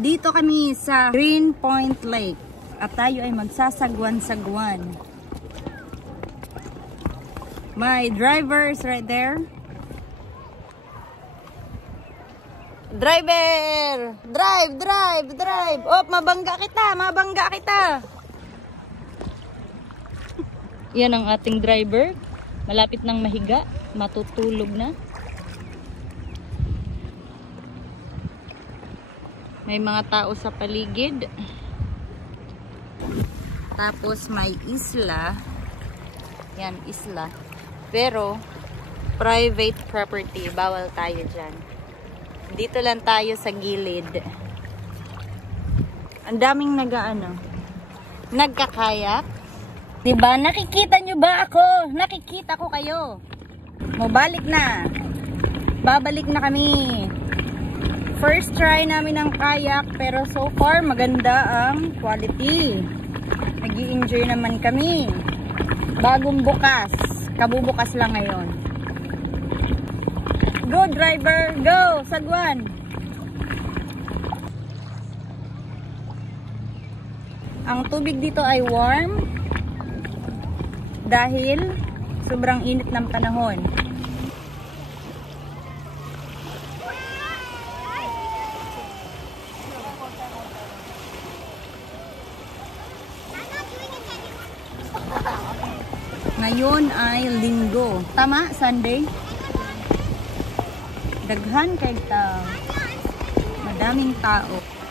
Dito kami sa Green Point Lake at tayo ay magsasagwan-sagwan. My driver is right there. Driver! Drive! Drive! Drive! Oh, mabangga kita! Mabangga kita! Yan ang ating driver. Malapit nang mahiga. Matutulog na. May mga tao sa paligid. Tapos may isla. Yan, isla. Pero, private property. Bawal tayo dyan. Dito lang tayo sa gilid. Ang daming nagkakayak. Diba? Nakikita nyo ba ako? Nakikita ko kayo. Mabalik na. Babalik na kami. First try namin ng kayak, pero so far maganda ang quality. Nag-i-enjoy naman kami. Bagong bukas. Kabubukas lang ngayon. Go driver, go! Sagwan! Ang tubig dito ay warm dahil sobrang init ng panahon. Ngayon ay linggo. Tama? Sunday? Daghan kay tao. Madaming tao.